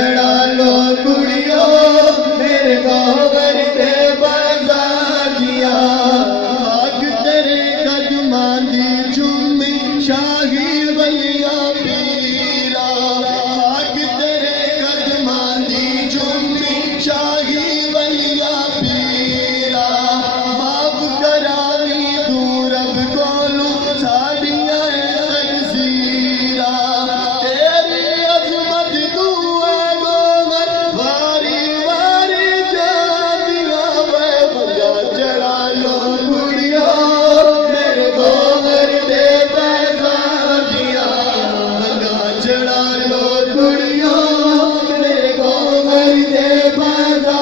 चढ़ा लो कुड़ियो मेरे गोबर दे बजाजिया आग तेरे कदमां दी चूमी शाही वलिया पीरा आग तेरे कदमां दी चूमी शाही वलिया पीरा माफ करावी तू रब कोलू साडियां तकसीरा तेरी अजमत तू है गोबर वारी वारी जादिया वे बजा चढ़ा लो कुड़िया मेरे गोबर दे बजाजिया बजा चढ़ा लो कुड़िया मेरे गोबर दे बजा